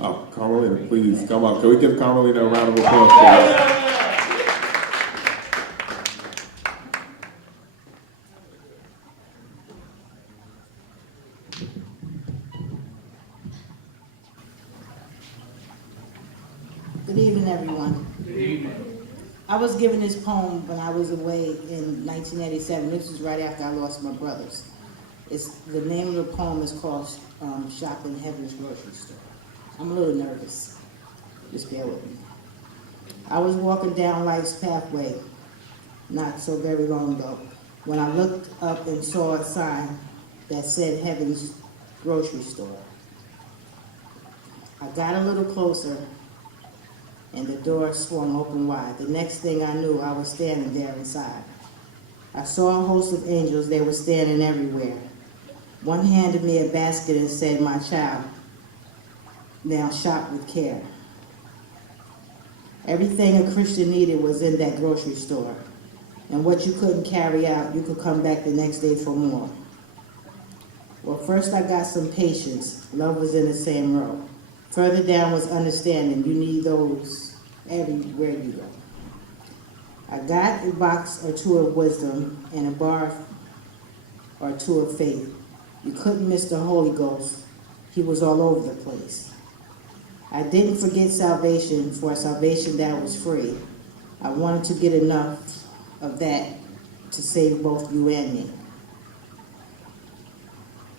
Oh, Carmelina, please come up. Can we give Carmelina a round of applause, please? Good evening, everyone. Good evening. I was given this poem when I was away in 1987. This was right after I lost my brothers. The name of the poem is called Shopping Heaven's Grocery Store. I'm a little nervous. Just bear with me. I was walking down life's pathway not so very long ago when I looked up and saw a sign that said Heaven's Grocery Store. I got a little closer and the door swung open wide. The next thing I knew, I was standing there inside. I saw a host of angels. They were standing everywhere. One handed me a basket and said, "My child, now shop with care." Everything a Christian needed was in that grocery store. And what you couldn't carry out, you could come back the next day for more. Well, first I got some patience. Love was in the same row. Further down was understanding. You need those everywhere you go. I got a box or two of wisdom and a bar or two of faith. You couldn't miss the Holy Ghost. He was all over the place. I didn't forget salvation, for a salvation that was free. I wanted to get enough of that to save both you and me.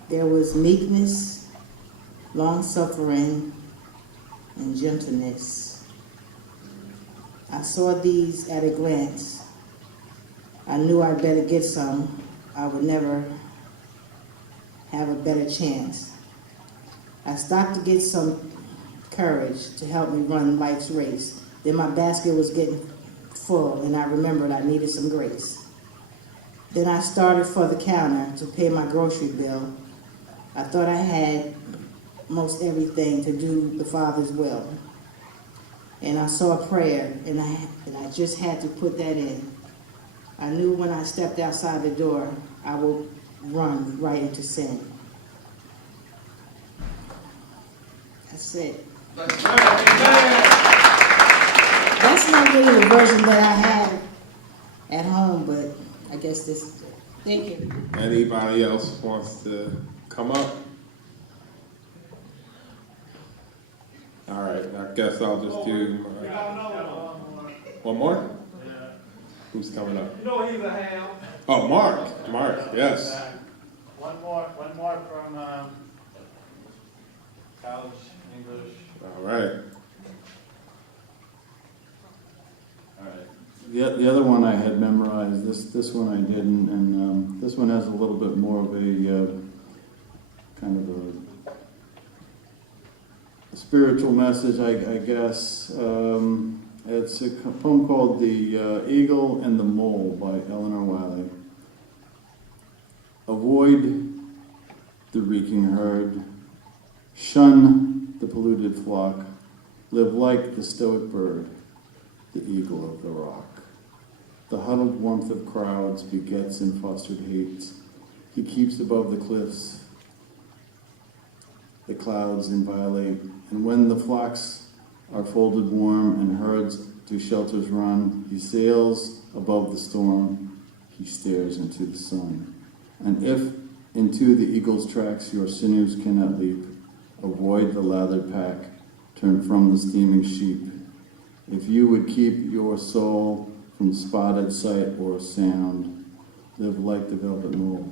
There was meekness, long-suffering, and gentleness. I saw these at a glance. I knew I'd better get some. I would never have a better chance. I stopped to get some courage to help me run life's race. Then my basket was getting full, and I remembered I needed some grace. Then I started for the counter to pay my grocery bill. I thought I had most everything to do the Father's will. And I saw a prayer, and I just had to put that in. I knew when I stepped outside the door, I would run right into sin. That's it. That's not really the version that I had at home, but I guess this is it. Thank you. Anybody else wants to come up? All right, I guess I'll just do one more. Yeah. Who's coming up? You know he's a ham. Oh, Mark. Mark, yes. One more from college English. All right. All right. The other one I had memorized. This one I didn't, and this one has a little bit more of a kind of a spiritual message, I guess. It's a poem called "The Eagle and the Mole" by Eleanor Wiley. Avoid the reeking herd, shun the polluted flock, live like the stoic bird, the eagle of the rock. The huddled warmth of crowds begets and fostered hates. He keeps above the cliffs, the clouds inviolate, and when the flocks are folded warm and herds to shelters run, he sails above the storm, he stares into the sun. And if into the eagle's tracks your sinews cannot leap, avoid the lathered pack, turn from the steaming sheep. If you would keep your soul from spotted sight or sound, live like the velvet mole,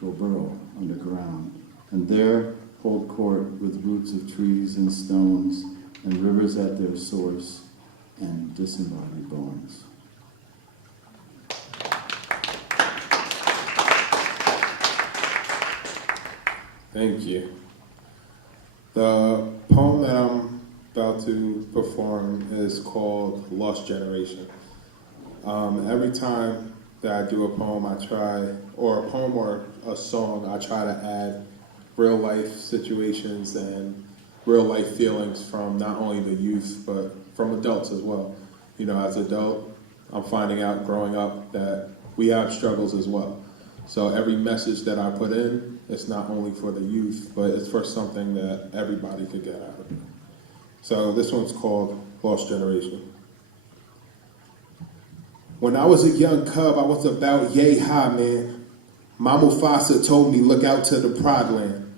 go burrow underground, and there hold court with roots of trees and stones, and rivers at their source, and disembodied bones. Thank you. The poem that I'm about to perform is called Lost Generation. Every time that I do a poem, or a song, I try to add real life situations and real life feelings from not only the youth, but from adults as well. You know, as an adult, I'm finding out growing up that we have struggles as well. So every message that I put in it's not only for the youth, but it's for something that everybody could get out of it. So this one's called Lost Generation. When I was a young cub, I was about yay high, man. Mama Mufasa told me, look out to the Pride Land.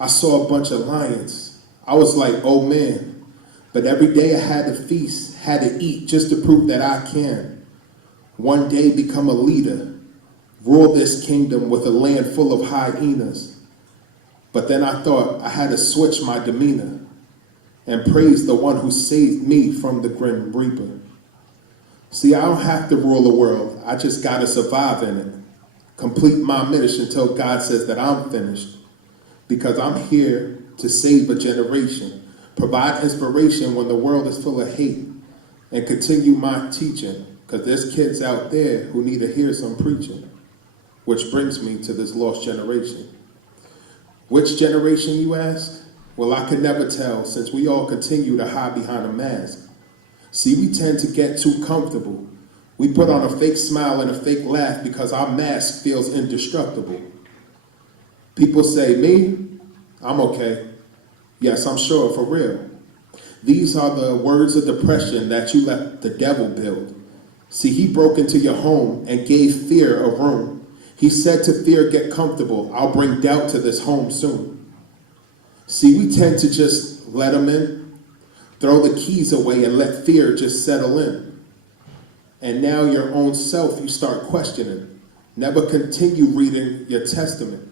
I saw a bunch of lions. I was like, oh man. But every day I had to feast, had to eat just to prove that I can. One day become a leader, rule this kingdom with a land full of hyenas. But then I thought I had to switch my demeanor and praise the one who saved me from the grim reaper. See, I don't have to rule the world. I just got to survive in it. Complete my mission until God says that I'm finished. Because I'm here to save a generation, provide inspiration when the world is full of hate, and continue my teaching. Because there's kids out there who need to hear some preaching. Which brings me to this lost generation. Which generation, you ask? Well, I could never tell, since we all continue to hide behind a mask. See, we tend to get too comfortable. We put on a fake smile and a fake laugh because our mask feels indestructible. People say, me? I'm okay. Yes, I'm sure, for real. These are the words of depression that you let the devil build. See, he broke into your home and gave fear a room. He said to fear, get comfortable. I'll bring doubt to this home soon. See, we tend to just let him in. Throw the keys away and let fear just settle in. And now your own self you start questioning. Never continue reading your testament.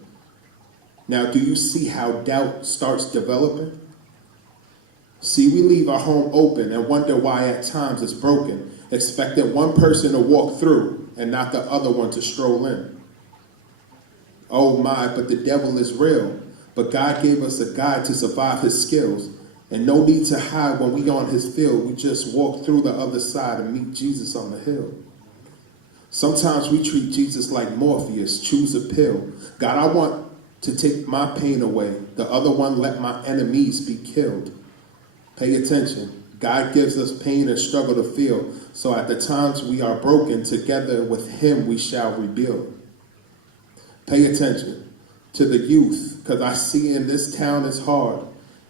Now do you see how doubt starts developing? See, we leave our home open and wonder why at times it's broken, expecting one person to walk through and not the other one to stroll in. Oh my, but the devil is real. But God gave us a guide to survive his skills. And no need to hide when we on his field. We just walk through the other side and meet Jesus on the hill. Sometimes we treat Jesus like Morpheus, choose a pill. God, I want to take my pain away. The other one, let my enemies be killed. Pay attention. God gives us pain and struggle to feel. So at the times we are broken, together with him we shall rebuild. Pay attention to the youth, because I see in this town it's hard.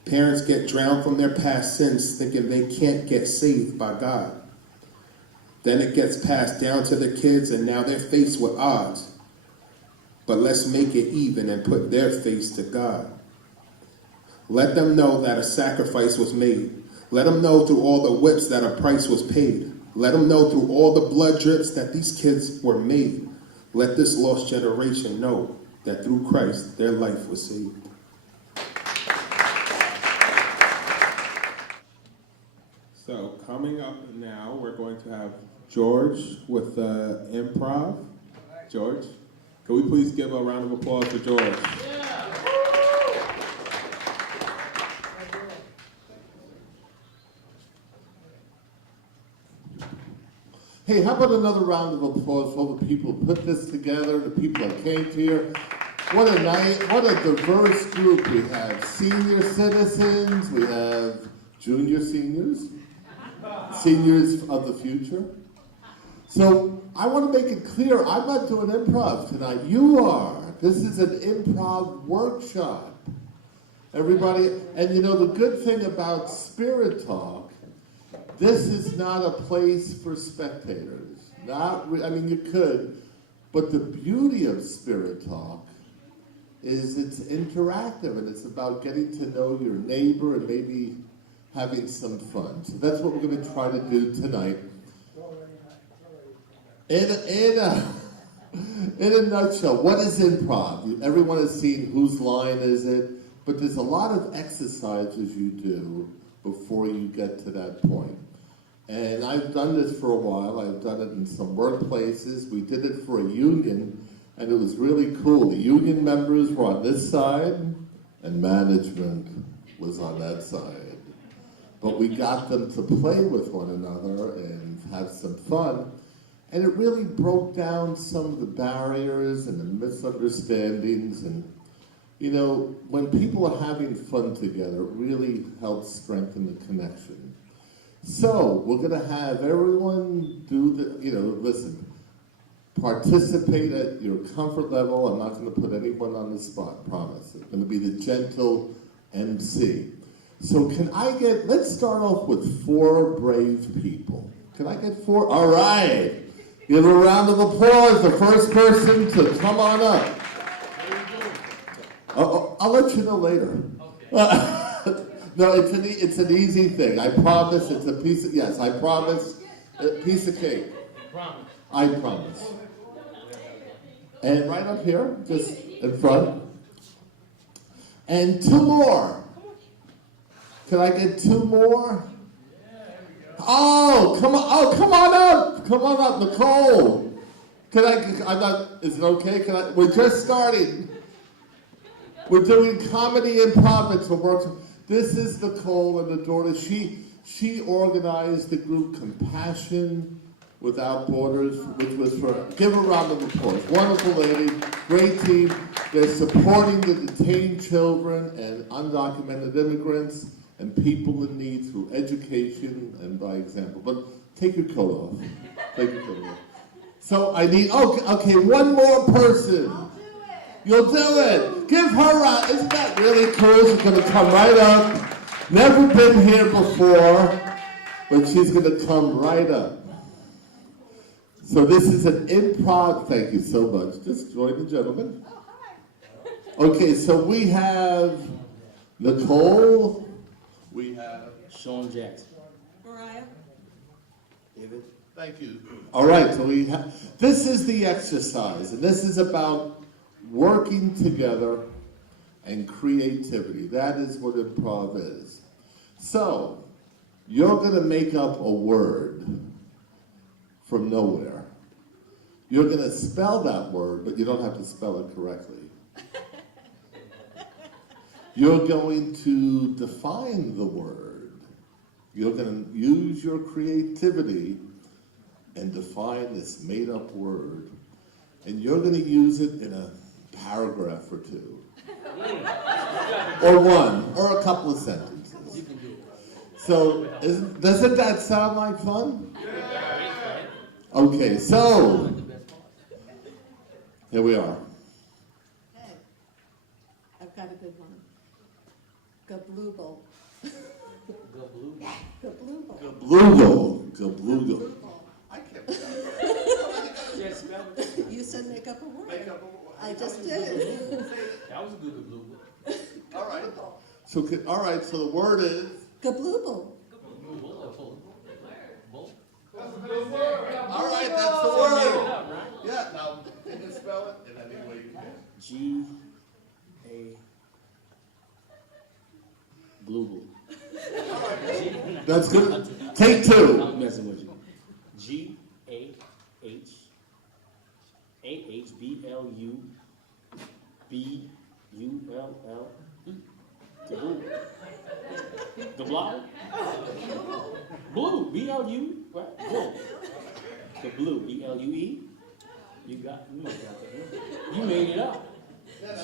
Parents get drowned from their past sins thinking they can't get saved by God. Then it gets passed down to the kids and now they're faced with odds. But let's make it even and put their face to God. Let them know that a sacrifice was made. Let them know through all the whips that a price was paid. Let them know through all the blood drips that these kids were made. Let this lost generation know that through Christ their life was saved. So coming up now, we're going to have George with improv. George, can we please give a round of applause for George? Yeah. Hey, how about another round of applause for all the people who put this together, the people that came here. What a night, what a diverse group. We have senior citizens, we have junior seniors, seniors of the future. So I want to make it clear, I'm not doing improv tonight. You are. This is an improv workshop. Everybody, and you know the good thing about Spirit Talk, this is not a place for spectators. I mean, you could, but the beauty of Spirit Talk is it's interactive and it's about getting to know your neighbor and maybe having some fun. So that's what we're going to try to do tonight. In a nutshell, what is improv? Everyone has seen whose line is it, but there's a lot of exercises you do before you get to that point. And I've done this for a while. I've done it in some workplaces. We did it for a union, and it was really cool. The union members were on this side, and management was on that side. But we got them to play with one another and have some fun. And it really broke down some of the barriers and the misunderstandings. And, you know, when people are having fun together, it really helps strengthen the connection. So, we're going to have everyone do listen, participate at your comfort level. I'm not going to put anyone on the spot, promise. I'm going to be the gentle MC. So can I get, let's start off with 4 brave people. Can I get 4? All right. Give a round of applause. The first person to come on up. I'll let you know later. No, it's an easy thing. I promise. It's a piece of, yes, I promise. A piece of cake. I promise. And right up here, just in front. And 2 more. Can I get 2 more? Oh, come on up. Come on up, Nicole. Is it okay? We're just starting. We're doing comedy improv. This is Nicole and the daughter. She organized the group Compassion Without Borders, which was for, give a round of applause. Wonderful lady, great team. They're supporting the detained children and undocumented immigrants and people in need through education and by example. But take your coat off. Take your coat off. So I need, okay, one more person. I'll do it. You'll do it. Give her a, isn't that really cool? She's going to come right up. Never been here before, but she's going to come right up. So this is an improv, thank you so much. Just join the gentleman. Oh, hi. Okay, so we have Nicole. We have Sean Jackson. Mariah. David. Thank you. All right, so this is the exercise, and this is about working together and creativity. That is what improv is. So, you're going to make up a word from nowhere. You're going to spell that word, but you don't have to spell it correctly. You're going to define the word. You're going to use your creativity and define this made-up word. And you're going to use it in a paragraph or 2. Or 1, or a couple of sentences. So, doesn't that sound like fun? Okay, so, here we are. Hey, I've got a good one. Gabloogle. Gabloogle. Gablugo. Gablugo. I can't Yes, You said make up a word. make up a word. I just did it. that was a good blue. All right. So the word is Gabloogle. all right. That's the word. Yeah. Now, can you spell it in any way you can? G-A Global. That's good. Take 2. I'm messing with you. G-A-H-A-H-B-L-U-B-U-L-L-E. The blue. Blue. B-L-U. Right? Blue. The blue. B-L-U-E. You got it. You made it up.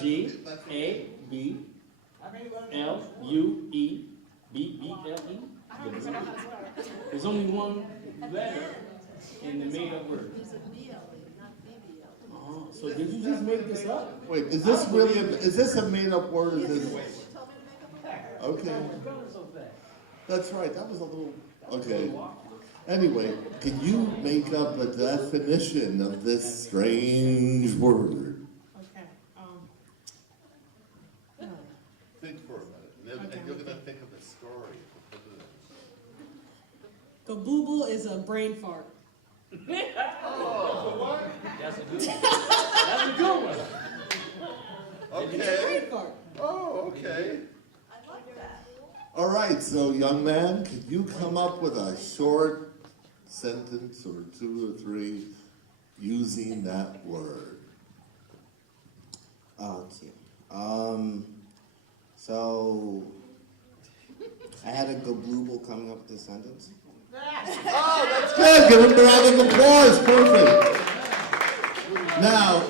G-A-B-L-U-E-B-B-L-E. There's only one letter in the made-up word. Oh, so did you just make this up? Wait, is this really is this a made-up word? Is this, okay. That's right. That was a little okay. Anyway, can you make up a definition of this strange word? Okay. Think for a minute, and you're going to think of the story. Gaboogle is a brain fart. That's a good one. That's a good one. Okay. Brain fart. Oh, okay. I like that. All right, so young man, could you come up with a short sentence or 2 or 3 using that word? Let's see. So I had a gablooble coming up with this sentence. Oh, that's good. Give him a round of applause. Perfect. Now,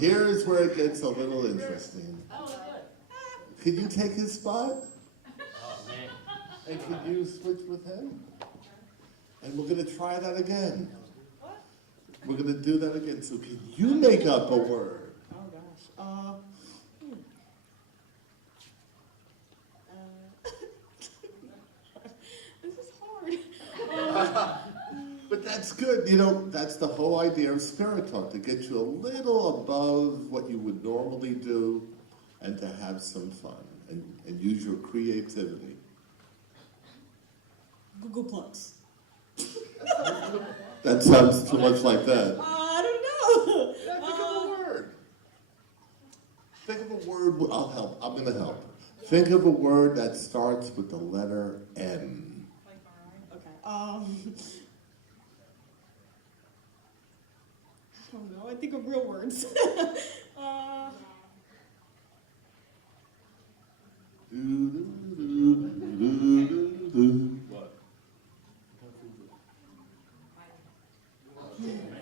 here's where it gets a little interesting. Could you take his spot? Oh, man. And could you switch with him? And we're going to try that again. We're gonna do that again. So can you make up a word? Oh gosh. This is hard. But that's good. You know, that's the whole idea of Spirit Talk, to get you a little above what you would normally do and to have some fun and use your creativity. Google Plus. That sounds too much like that. I don't know. Yeah, think of a word. Think of a word. I'll help. I'm going to help. Think of a word that starts with the letter M. Okay. I don't know. I think of real words. What?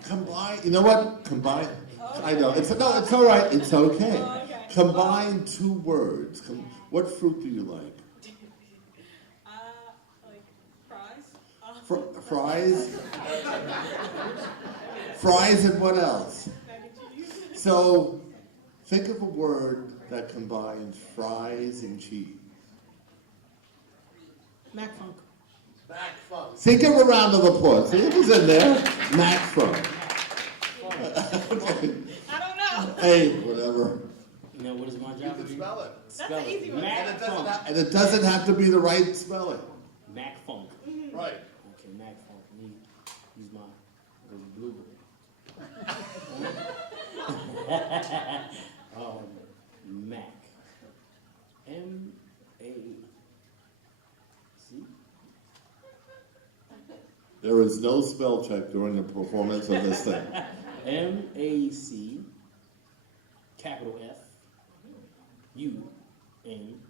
Combine. You know what? Combine. I know. It's all right. It's okay. Okay. Combine two words. What fruit do you like? Like fries. Fries? Fries and what else? Mac and cheese. So, think of a word that combines fries and cheese. Mac Funk. See, give a round of applause. See, it was in there. Mac Funk. Okay. I don't know. Hey, whatever. You know what is my job? You can spell it. That's an easy one. Mac Funk. And it doesn't have to be the right spelling. Mac Funk. Right. Okay, Mac Funk. Let me use my go blue. Mac. M-A-C. There is no spell check during the performance of this thing. M-A-C, capital F, U-N-C-H.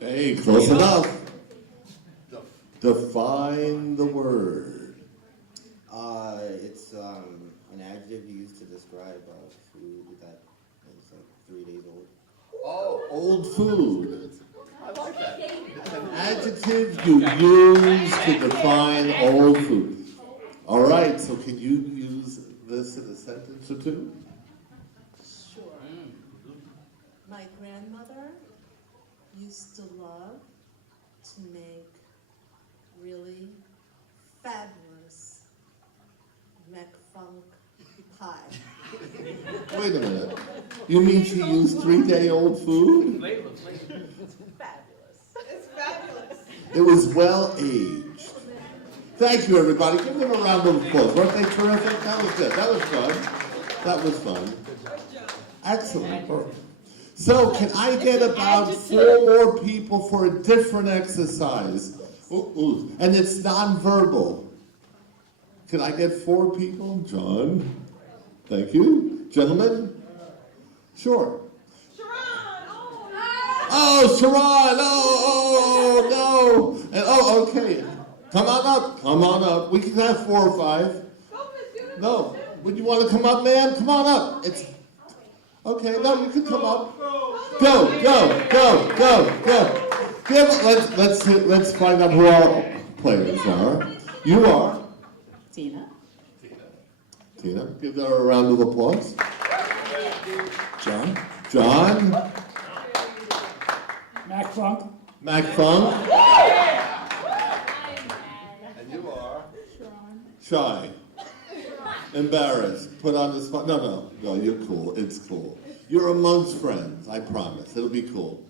Hey, close enough. Define the word. It's an adjective used to describe food that is like 3 days old. Oh, old food. I like that. An adjective you use to define old food. All right, so can you use this in a sentence or two? Sure. My grandmother used to love to make really fabulous McFunk pie. Wait a minute. You mean she used 3-day-old food? Fabulous. It's fabulous. It was well aged. Thank you, everybody. Give them a round of applause. Weren't they terrific? That was good. That was fun. That was fun. Excellent. So, can I get about 4 more people for a different exercise? Ooh. And it's nonverbal. Can I get 4 people? John? Thank you. Gentlemen? Sure. Oh, Sharon! Oh, no! And, okay. Come on up. Come on up. We can have 4 or 5. No. Would you want to come up, ma'am? Come on up. It's okay. No, you can come up. Go. Let's find out who our players are. You are Tina. Tina. Give her a round of applause. John? John. Mac Funk. Mac Funk. And you are? Shy. Embarrassed. Put on the spot. No, you're cool. It's cool. You're amongst friends, I promise. It'll be cool.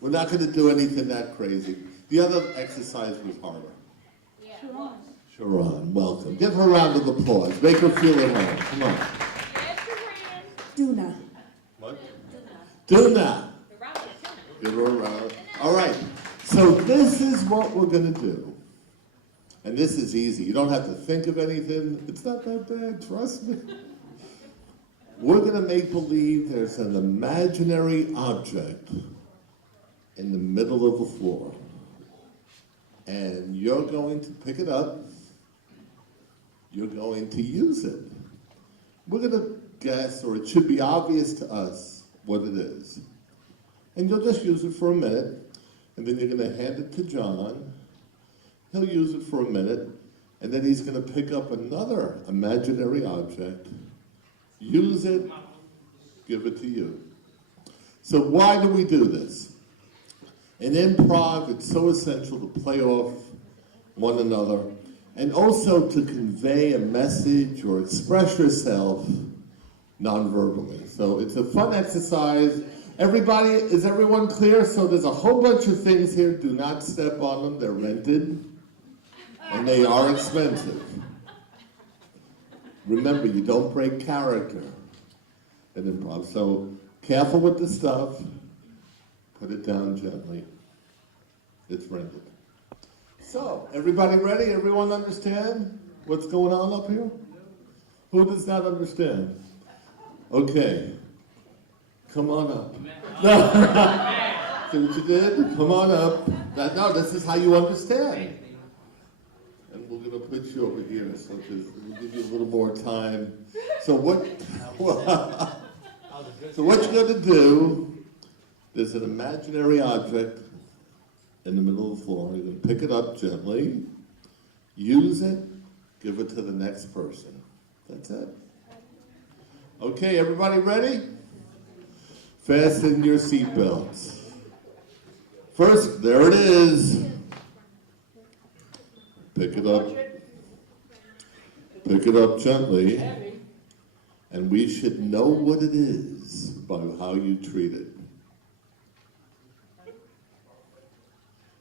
We're not going to do anything that crazy. The other exercise was harder. Sharon, welcome. Give her a round of applause. Make her feel at home. Come on. Duna. What? Duna. Give her a round. All right. So this is what we're going to do. And this is easy. You don't have to think of anything. It's not that bad, trust me. We're going to make believe there's an imaginary object in the middle of the floor. And you're going to pick it up. You're going to use it. We're going to guess, or it should be obvious to us, what it is. And you'll just use it for a minute. And then you're going to hand it to John. He'll use it for a minute, and then he's going to pick up another imaginary object, use it, give it to you. So why do we do this? In improv, it's so essential to play off one another and also to convey a message or express yourself non-verbally. So it's a fun exercise. Everybody, is everyone clear? So there's a whole bunch of things here. Do not step on them. They're rented and they are expensive. Remember, you don't break character in improv. So careful with the stuff. Put it down gently. It's rented. So, everybody ready? Everyone understand what's going on up here? Who does not understand? Okay. Come on up. See what you did? Come on up. No, this is how you understand. And we're going to put you over here, so we'll give you a little more time. So what you're going to do, there's an imaginary object in the middle of the floor. You're going to pick it up gently, use it, give it to the next person. That's it. Okay, everybody ready? Fasten your seatbelts. First, there it is. Pick it up. Pick it up gently. And we should know what it is by how you treat it.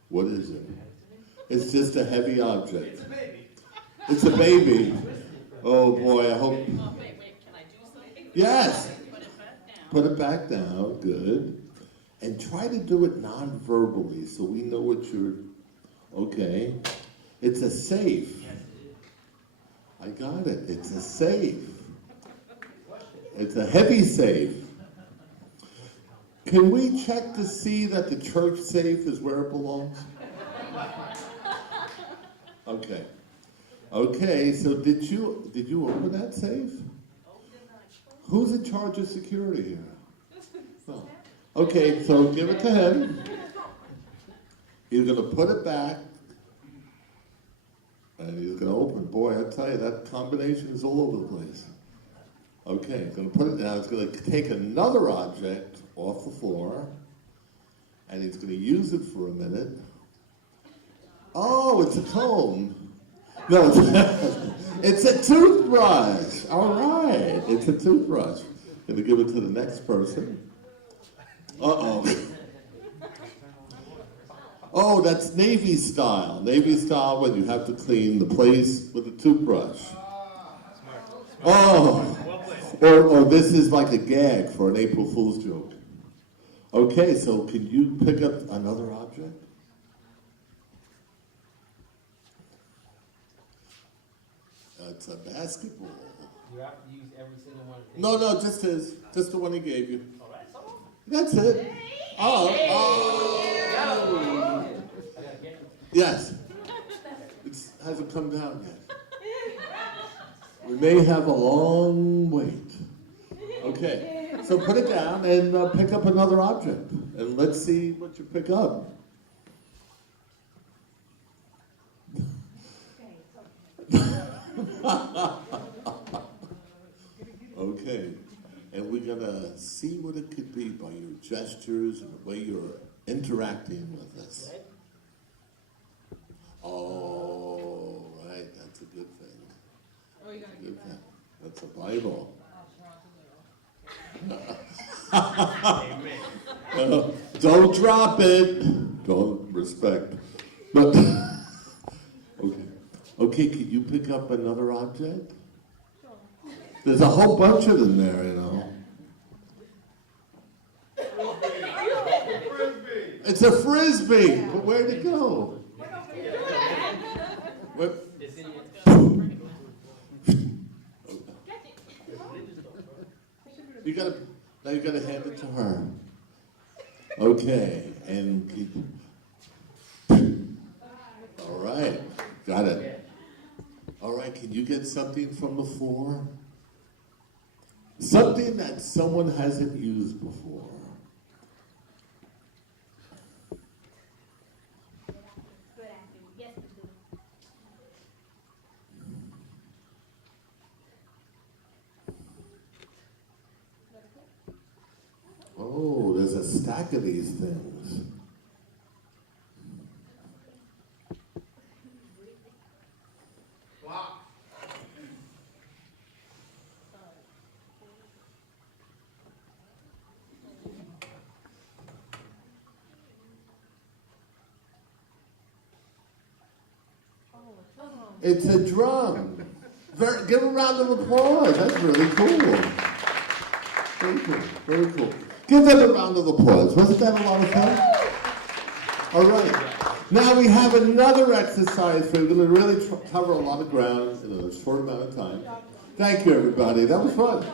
What is it? It's just a heavy object. It's a baby. Oh boy, I hope. Wait, can I do something? Yes. Put it back down. Put it back down, good. And try to do it non-verbally so we know what you're, okay. It's a safe. I got it, it's a safe. It's a heavy safe. Can we check to see that the church safe is where it belongs? Okay. Okay, so did you open that safe? Who's in charge of security here? Oh. Okay, so give it to him. He's going to put it back. And he's going to open. Boy, I tell you, that combination is all over the place. Okay, he's going to put it down. He's going to take another object off the floor. And he's going to use it for a minute. Oh, it's a comb. No, it's a toothbrush. All right, it's a toothbrush. Going to give it to the next person. Uh-oh. Oh, that's Navy style. Navy style when you have to clean the place with a toothbrush. Oh, or this is like a gag for an April Fool's joke. Okay, so can you pick up another object? It's a basketball. You have to use every single one. No, just the one he gave you. That's it. Oh. Yes. It hasn't come down yet. We may have a long wait. Okay, so put it down and pick up another object. And let's see what you pick up. Okay, and we're gonna see what it could be by your gestures and the way you're interacting with us. Oh, right, that's a good thing. Oh, you're gonna Good thing. That's a Bible. Don't drop it. Don't respect. But okay, can you pick up another object? There's a whole bunch of them there, you know. It's a frisbee. But where'd it go? What? Now you gotta hand it to her. Okay, and keep. All right, got it. All right, can you get something from the floor? Something that someone hasn't used before. Good afternoon. Yes, we do. Oh, there's a stack of these things. It's a drum. Give a round of applause. That's really cool. Very cool. Very cool. Give them a round of applause. Wasn't that a lot of fun? All right. Now we have another exercise. We're going to really cover a lot of ground in a short amount of time. Thank you, everybody. That was fun.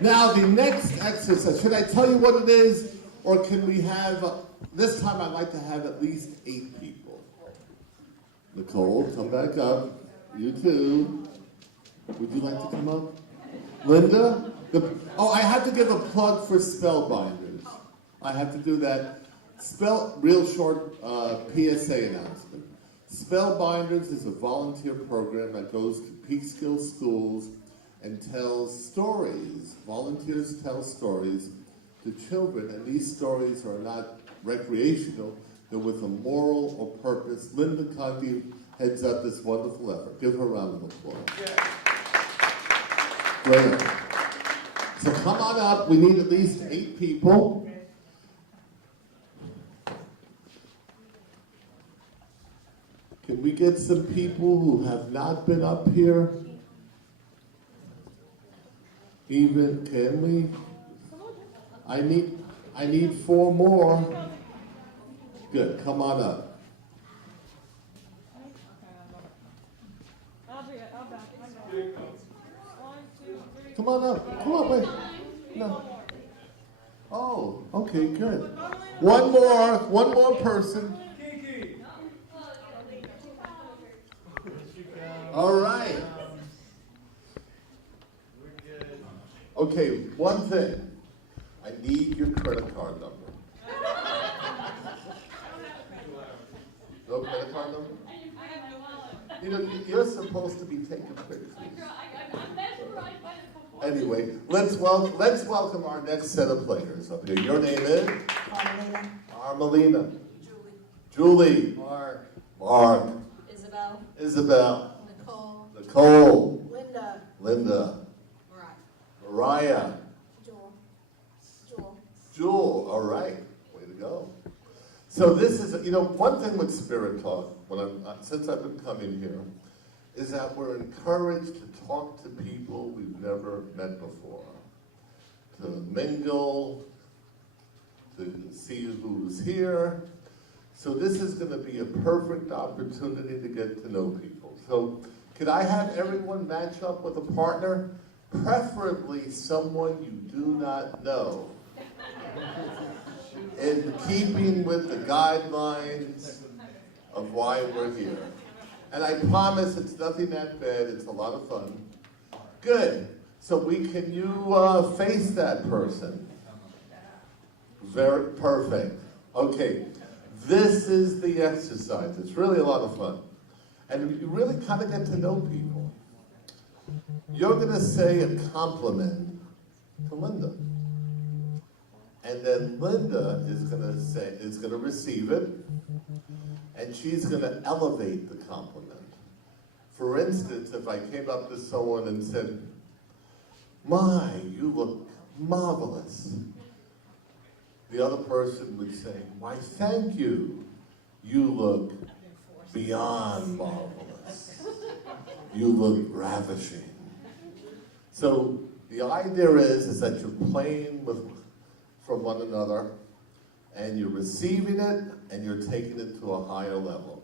Now the next exercise. Should I tell you what it is, or can we have? This time I'd like to have at least 8 people. Nicole, come back up. You too. Would you like to come up? Linda? I have to give a plug for Spellbinders. I have to do that. Real short PSA announcement. Spellbinders is a volunteer program that goes to Peekskill schools and tells stories. Volunteers tell stories to children, and these stories are not recreational. They're with a moral or purpose. Linda Conti heads up this wonderful effort. Give her a round of applause. Great. So come on up. We need at least 8 people. Can we get some people who have not been up here? Even, can we? I need 4 more. Good, come on up. Come on up. Come on, wait. No. Oh, okay, good. One more person. All right. Okay, one thing. I need your credit card number. No credit card number? You know, you're supposed to be taking pictures. Anyway, let's welcome our next set of players up here. Your name is? Armelina. Julie. Mark. Isabel. Nicole. Linda. Mariah. Jewel. All right. Way to go. So this is, one thing with Spirit Talk, since I've been coming here, is that we're encouraged to talk to people we've never met before, to mingle, to see who's here. So this is going to be a perfect opportunity to get to know people. So could I have everyone match up with a partner? Preferably someone you do not know. In keeping with the guidelines of why we're here. And I promise it's nothing that bad, it's a lot of fun. Good. So can you face that person? Very perfect. Okay. This is the exercise. It's really a lot of fun. And you really kind of get to know people. You're going to say a compliment to Linda. And then Linda is going to receive it, and she's going to elevate the compliment. For instance, if I came up to someone and said, "My, you look marvelous," the other person would say, "Why, thank you. You look beyond marvelous. You look ravishing." So the idea is that you're playing from one another, and you're receiving it, and you're taking it to a higher level.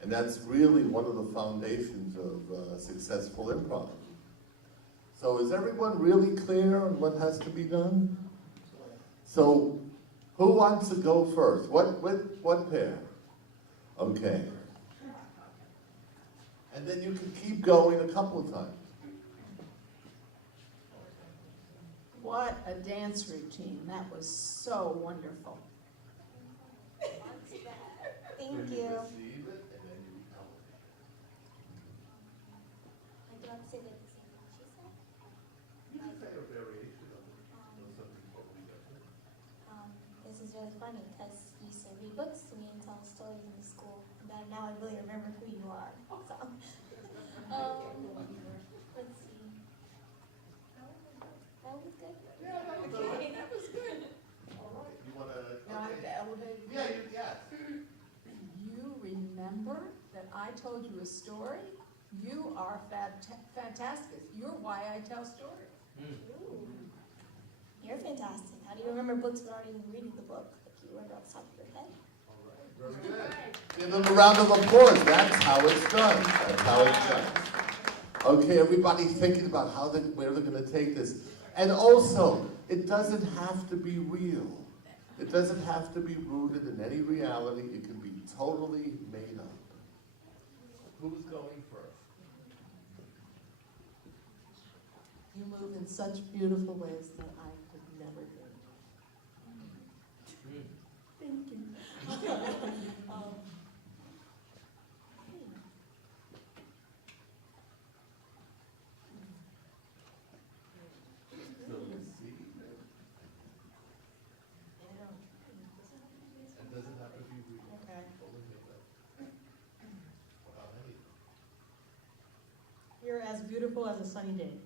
And that's really one of the foundations of successful improv. So is everyone really clear on what has to be done? So who wants to go first? What pair? Okay. And then you can keep going a couple of times. What a dance routine. That was so wonderful. Thank you. really funny because you used to read books to me and tell stories in school. That now I really remember who you are. So, let's see. That was good. Okay, that was good. All right, you wanna? Now I have okay. to elevate. Yeah, yes. You remember that I told you a story? You are fantastic. You're why I tell stories. Ooh. You're fantastic. How do you remember books without even reading the book? Like you remember off the top of your head. Very good. Give them a round of applause. That's how it's done. That's how it's done. Okay, everybody thinking about where they're going to take this. And also, it doesn't have to be real. It doesn't have to be rooted in any reality. It can be totally made up. Who's going first? You move in such beautiful ways that I could never do. Thank you. So you see, it doesn't have to be real. Okay. Totally made up. Without anything. You're as beautiful as a sunny day.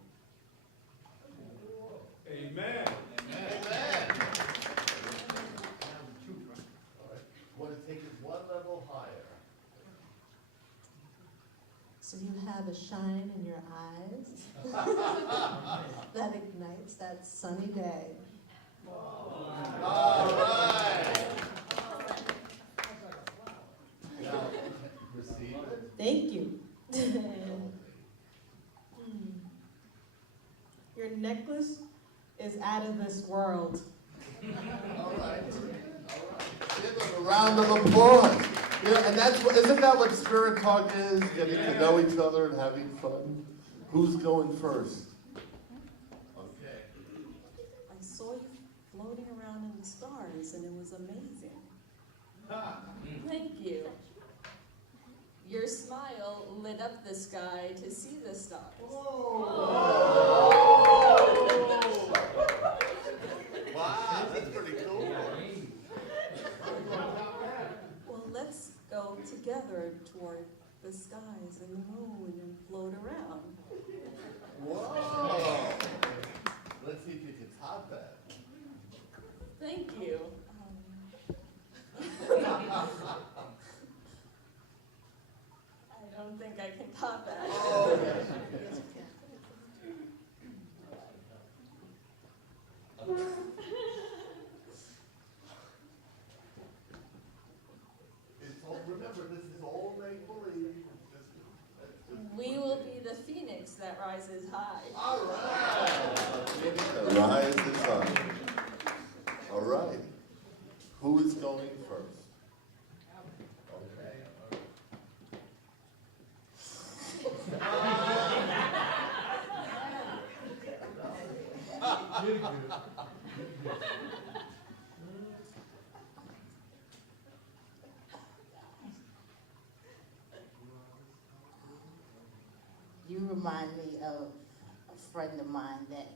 Amen. All right. Want to take it one level higher. So you have a shine in your eyes that ignites that sunny day. All right. Now, receive it. Thank you. Your necklace is out of this world. All right. Give them a round of applause. Yeah, and isn't that what Spirit Talk is? Getting to know each other and having fun. Who's going first? Okay. I saw you floating around in the stars, and it was amazing. Thank you. Your smile lit up the sky to see the stars. Wow, that's pretty cool. Well, let's go together toward the skies and the moon and float around. Whoa. Let's see if you can top that. Thank you. I don't think I can top that. Oh, yes, remember, this is all make-believe. We will be the phoenix that rises high. All right. Rise is high. All right. Who is going first? You remind me of a friend of mine that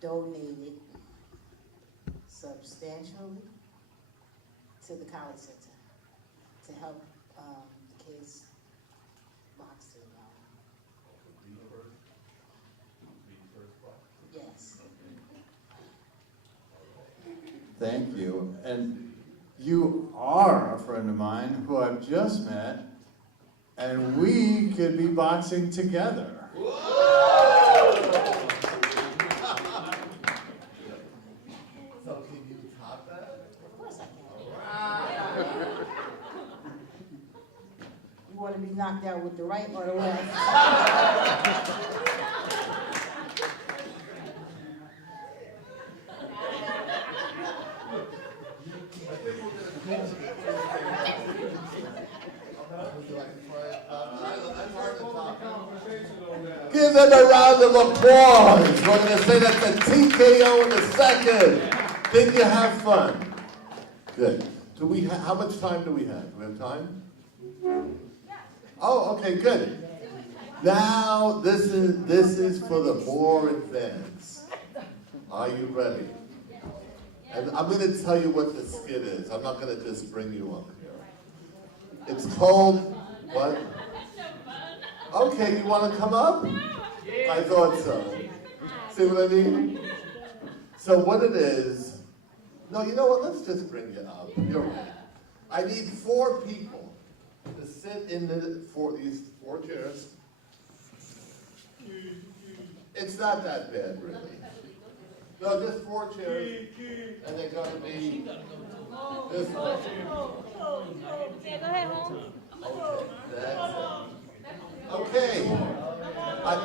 donated substantially to the College Center to help the kids boxing. Yes. Thank you. And you are a friend of mine who I've just met, and we could be boxing together. So can you top that? Of course I can. You want to be knocked out with the right or the left? Give them a round of applause. We're going to say that's a TKO in a second. Did you have fun? Good. Do we? How much time do we have? Do we have time? Oh, okay, good. Now this is for the more advanced. Are you ready? And I'm gonna tell you what the skit is. I'm not gonna just bring you up here. It's called, what? Okay, you wanna come up? I thought so. See what I mean? So what it is, no, you know what, let's just bring you up. You're right. I need 4 people to sit in these 4 chairs. It's not that bad, really. No, just 4 chairs, and they're gonna be this way. Yeah, go ahead, home. Okay.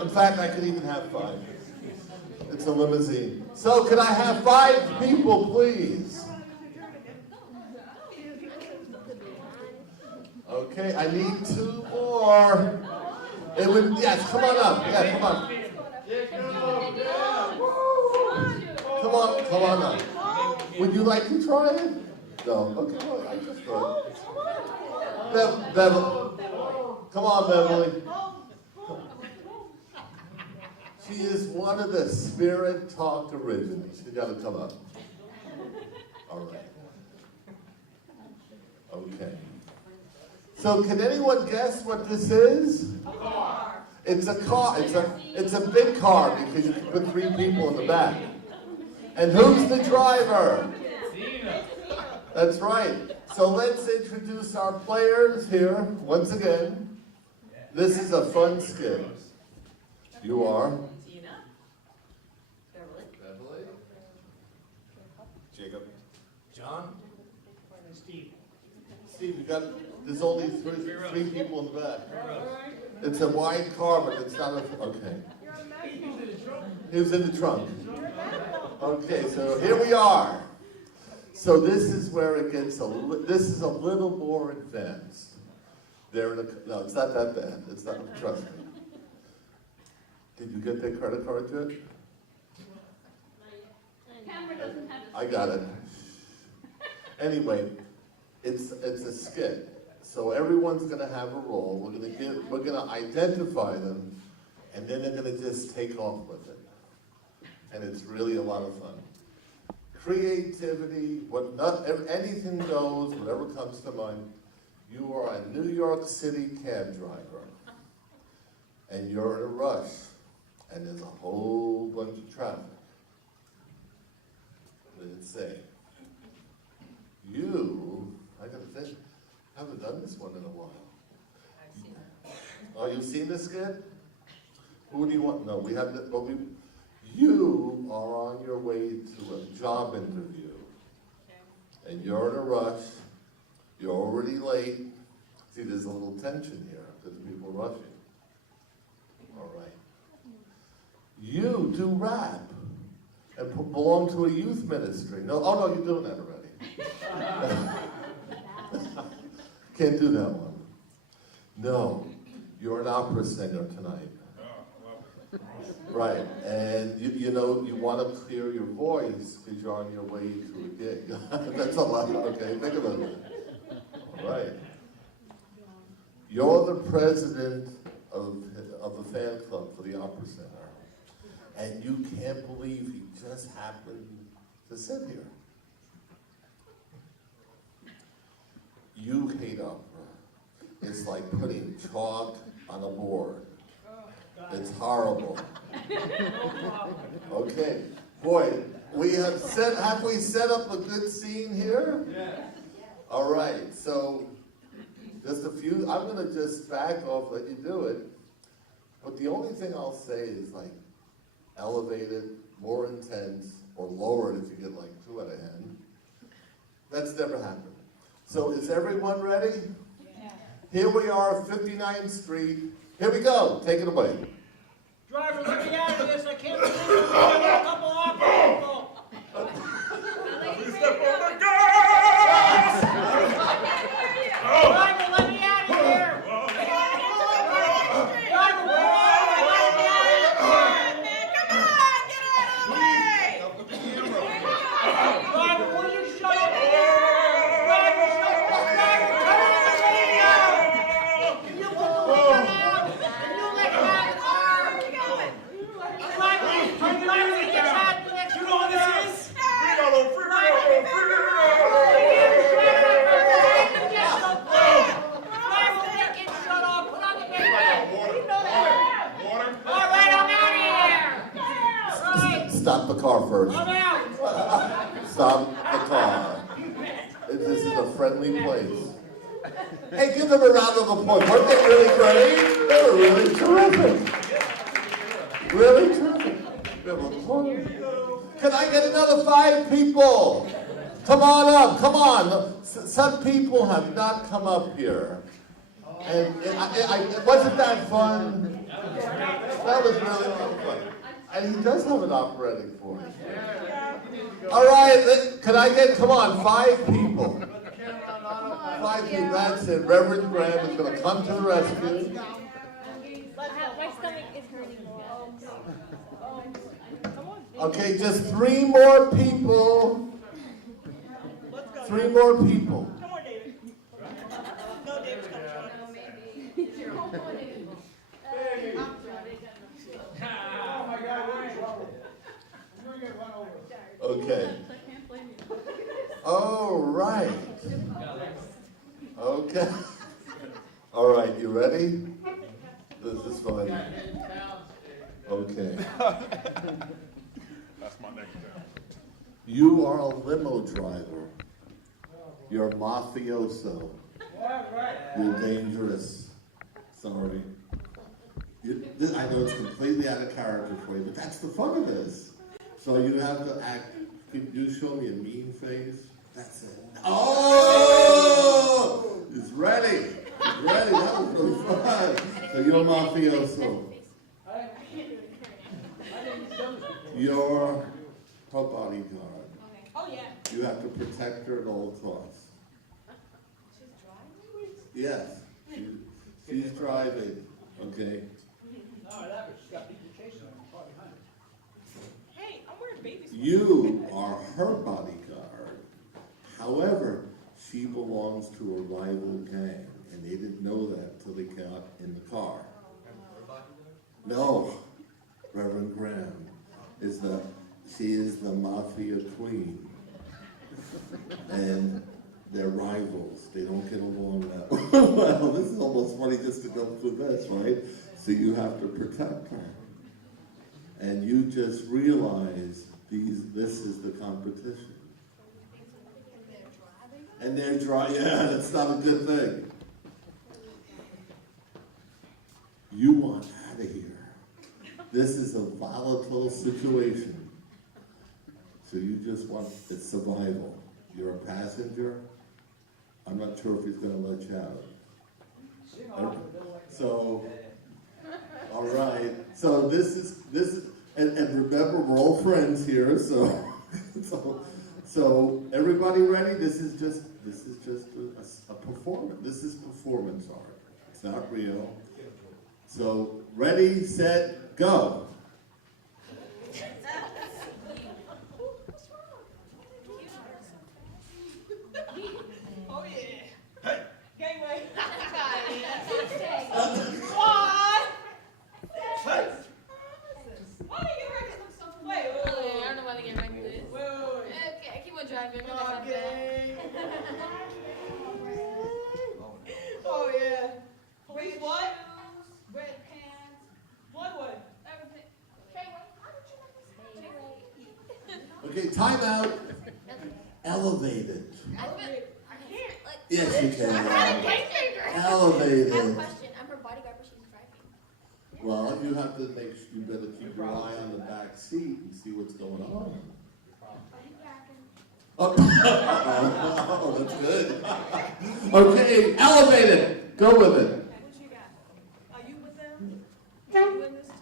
In fact, I could even have 5. It's a limousine. So can I have 5 people, please? Okay, I need 2 more. It would, yes, come on up. Yeah, come on. Come on up. Would you like to try it? No. Okay, well, I just thought. Beverly. Come on, Beverly. She is one of the Spirit Talk originals. You gotta come up. All right. Okay. So can anyone guess what this is? A car. It's a car. It's a big car because you can put 3 people in the back. And who's the driver? That's right. So let's introduce our players here once again. This is a fun skit. You are? Tina. Beverly. Jacob. John? Steve. Steve, there's only three people in the back. It's a wide car, but it's not a, okay. He was in the trunk. Okay, so here we are. So this is where it gets this is a little more advanced. No, it's not that bad. It's not, trust me. Did you get their credit card yet? I got it. Anyway, it's a skit. So everyone's gonna have a role. We're gonna identify them, and then they're gonna just take off with it. And it's really a lot of fun. Creativity, anything goes, whatever comes to mind. You are a New York City cab driver, and you're in a rush, and there's a whole bunch of traffic. What did it say? I gotta think, haven't done this one in a while. I've seen that. Oh, you've seen this skit? Who do you want? No, we have that, but you are on your way to a job interview, and you're in a rush, you're already late. See, there's a little tension here, because people are rushing. All right. You do rap, and belong to a youth ministry. No, oh no, you're doing that already. Can't do that one. No, you're an opera singer tonight. Right, and you know, you want to clear your voice because you're on your way to a gig. That's a lot, okay, think about it. All right. You're the president of the fan club for the opera singer, and you can't believe he just happened to sit here. You hate opera. It's like putting chalk on a board. It's horrible. Okay, boy, have we set up a good scene here? Yes. All right, so just a few, I'm gonna just back off, let you do it. But the only thing I'll say is like elevate it, more intense, or lower it if you get like 2 out of hand. That's never happened. So is everyone ready? Yeah. Here we are, 59th Street. Here we go, take it away. Driver, let me out of this. I can't believe it. I got a couple awkward people. Driver, let me out of here. Driver, let me out of here. Driver, will you shut up? Driver, shut up. Driver, turn on the radio. Can you put the window down? Can you let me out of the car? Driver, stop the car first. I'm out. Stop the car. This is a friendly place. Hey, give them a round of applause. Weren't they really great? They were really terrific. Really terrific. Give them applause. Can I get another 5 people? Come on up, come on. Some people have not come up here. And wasn't that fun? That was really a lot of fun. And he does have an operatic voice. All right, can I get, come on, 5 people. 5 people, that's it. Reverend Graham is going to come to the rescue. My stomach is hurting. Okay, just 3 more people. 3 more people. Come on, David. No, David's coming. Oh my God, we're in trouble. We're gonna get run over. Okay. All right. Okay. All right, you ready? This is fun. Okay. That's my next job. You are a limo driver. You're a mafioso. You're dangerous. Sorry. I know it's completely out of character for you, but that's the fun of this. So you have to act. Could you show me a mean face? That's it. Oh! He's ready. He's ready. That was really fun. So you're a mafioso. You're her bodyguard. Oh, yeah. You have to protect her at all costs. She's driving? Yes. She's driving. Okay. No, that was, she's got people chasing her, car behind her. Hey, I'm wearing baby sweaters. You are her bodyguard. However, she belongs to a rival gang, and they didn't know that until they got in the car. No, Reverend Graham she is the mafia queen, and they're rivals. They don't get along that well. Well, this is almost funny just to go through this, right? So you have to protect her, and you just realize this is the competition. And they're driving. Yeah, that's not a good thing. You want out of here. This is a volatile situation. So you just want, it's survival. You're a passenger. I'm not sure if he's going to let you out. So, all right. So this is, and remember, we're all friends here. So, so everybody ready? This is just a performance. This is performance art. It's not real. So ready, set, go. Oh, yeah. Hey. Gangway. What? Hey. Why do you reckon I'm so wait, wait, wait, wait. I don't know why they get back to this. Wait, wait, wait. Okay, keep on driving. Okay. Oh, yeah. Wait, what? Red pants. What? Okay, time out. Elevated. I can't. Yes, you can. I have a Elevated. question. I'm her bodyguard, but she's driving. Well, you have to make sure, you better keep your eye on the back seat and see what's going on. Oh, that's good. Okay, elevated. Go with it. What you got? Are you with them? Are you in this too?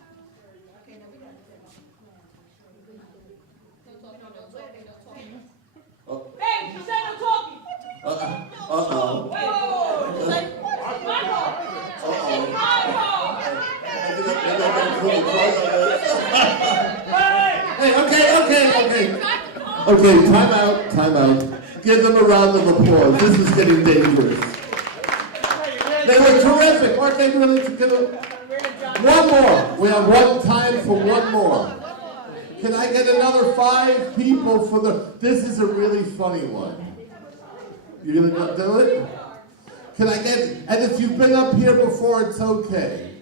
Okay, no, we got it. Hey, she said no talking. Uh-oh. Whoa! She's like, it's my car. It's my car. Hey! Okay, time out. Give them a round of applause. This is getting dangerous. They were terrific, weren't they really? One more. We have time for one more. Can I get another 5 people for this is a really funny one. You're gonna do it? Can I get, and if you've been up here before, it's okay.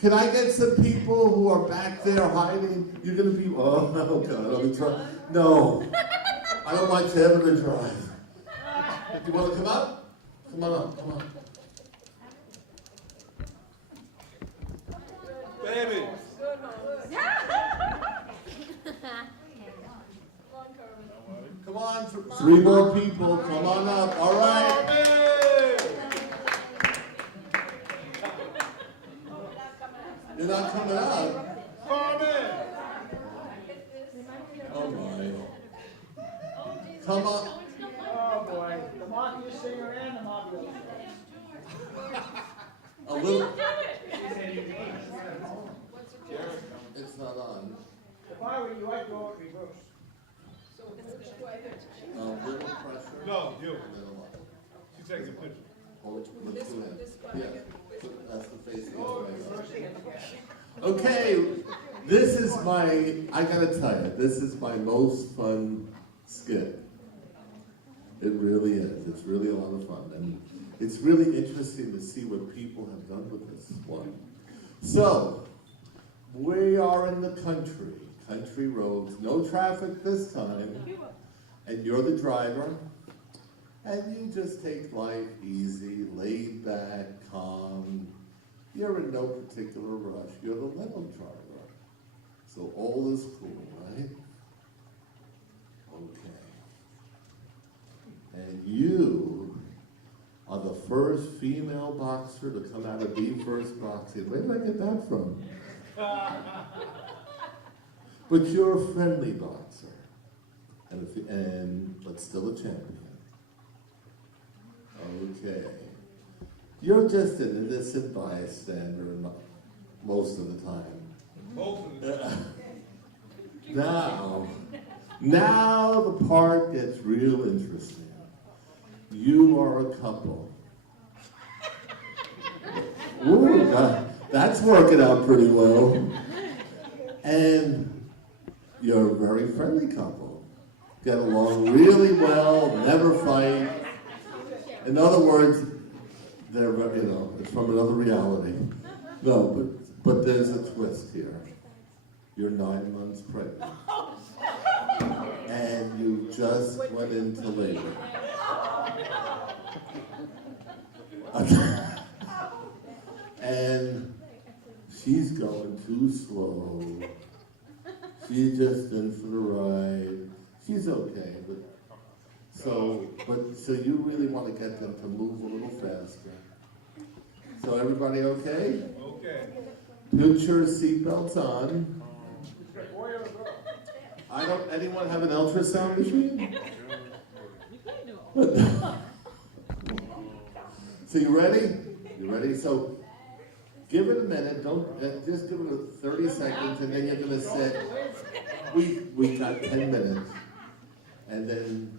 Can I get some people who are back there hiding? You're gonna be, oh, God, I'll be trying. No, I don't like to ever drive. You wanna come up? Come on up, come on. Baby. Come on, three more people, come on up, all right. You're not coming up? Oh my. Come on. Oh, boy. The mafia singer and the mafia. A little. It's not on. If I were you, I'd go in reverse. A little pressure. No, you. And then a lot. She takes a picture. Hold it with two hands. Yes. That's the face the other way. Okay, this is I gotta tell you, this is my most fun skit. It really is. It's really a lot of fun. And it's really interesting to see what people have done with this one. So, we are in the country roads, no traffic this time, and you're the driver, and you just take life easy, laid back, calm. You're in no particular rush. You're the limo driver. So all is cool, right? Okay. And you are the first female boxer to come out of the first boxing. Where did I get that from? But you're a friendly boxer. But still a champion. Okay. You're just an innocent bystander most of the time. Most of the time. Now the part gets real interesting. You are a couple. Ooh, that's working out pretty well. And you're a very friendly couple. Get along really well, never fight. In other words, they're, it's from another reality. No, but there's a twist here. You're 9 months pregnant. And you just went into labor. And she's going too slow. She's just in for the ride. She's okay, so you really want to get them to move a little faster. So everybody okay? Okay. Put your seatbelts on. Anyone have an ultrasound machine? So you ready? You ready? So give it a minute. Just give it 30 seconds, and then you're gonna sit. We got 10 minutes, and then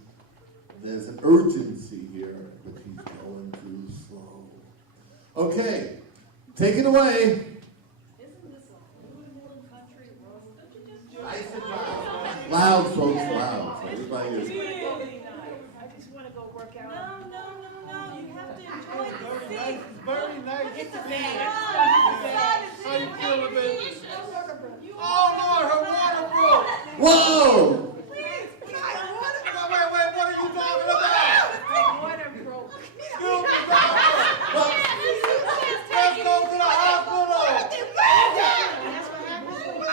there's an urgency here, but he's going too slow. Okay, take it away. Isn't this a New England country road? Don't you just Nice and loud. Loud, folks, loud. So everybody is. I just want to go work out. No. You have to enjoy the scene. It's very nice. It's a bag. How you feeling, baby? Oh, Lord, her water broke. Whoa! Wait, what are you talking about? The water broke. Excuse me, doctor. Let's go to the hospital. That's what happens when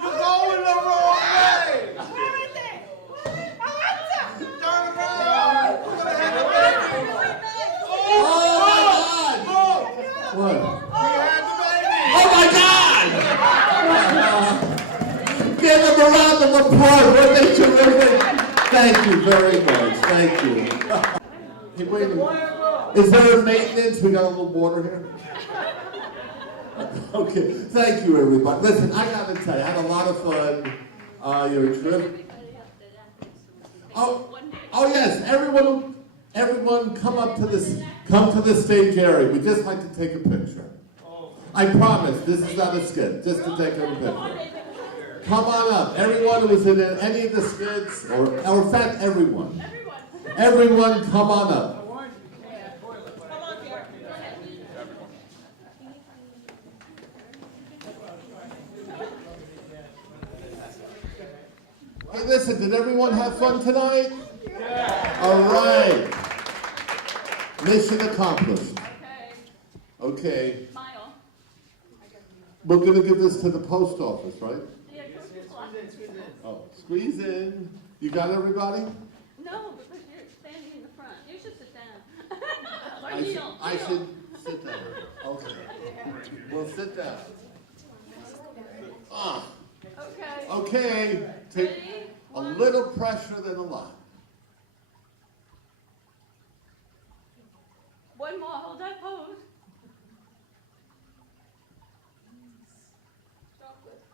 You're going the wrong way. Where is it? Turn around. We're gonna have a baby. Oh my God! What? We had the baby. Oh my God! Give them a round of applause. Weren't they terrific? Thank you very much. Thank you. Hey, wait a minute. Is there a maintenance? We got a little water here. Okay. Thank you, everybody. Listen, I got to tell you, I had a lot of fun. Your trip. Oh yes, everyone, come to the stage area. We'd just like to take a picture. I promise, this is not a skit, just to take a picture. Come on up. Everyone who was in any of the skits, or in fact, everyone. Everyone, come on up. Hey, listen, did everyone have fun tonight? All right. Mission accomplished. Okay. Smile. We're gonna give this to the post office, right? Yeah, squeeze in. Oh, squeeze in. You got everybody? No, because you're standing in the front. You should sit down. Or I kneel. should sit down. Okay. We'll sit down. Ah, Okay. okay. Take Ready? a little pressure than a lot. One more. Hold that pose.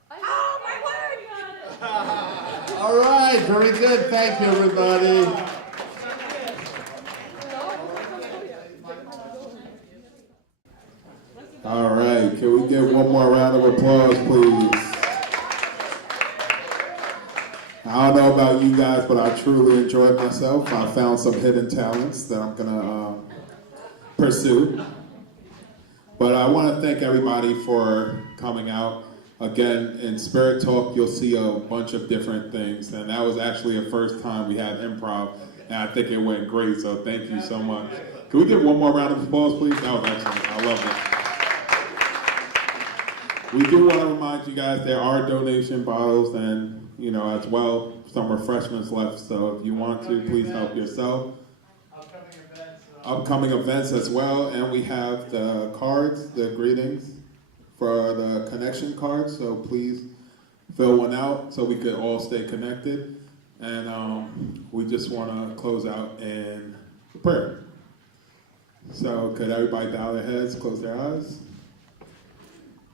Oh, my word! All right, very good. Thank you, everybody. All right, can we get one more round of applause, please? I don't know about you guys, but I truly enjoyed myself. I found some hidden talents that I'm gonna pursue. But I want to thank everybody for coming out. Again, in Spirit Talk, you'll see a bunch of different things, and that was actually the first time we had improv, and I think it went great, so thank you so much. Can we get one more round of applause, please? That was excellent. I love it. We do want to remind you guys there are donation bottles and, as well, some refreshments left, so if you want to, please help yourself. Upcoming events as well, and we have the cards, the greetings for the connection cards, so please fill one out so we could all stay connected. And we just want to close out in prayer. So could everybody bow their heads, close their eyes?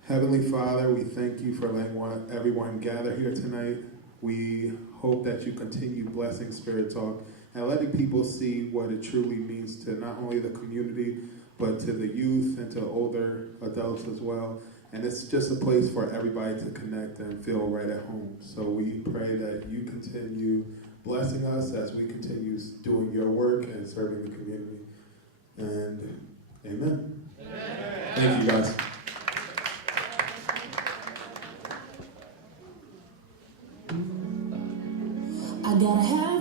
Heavenly Father, we thank you for letting everyone gather here tonight. We hope that you continue blessing Spirit Talk and letting people see what it truly means to not only the community, but to the youth and to older adults as well. And it's just a place for everybody to connect and feel right at home. So we pray that you continue blessing us as we continue doing your work and serving the community. And amen. Thank you, guys. I gotta have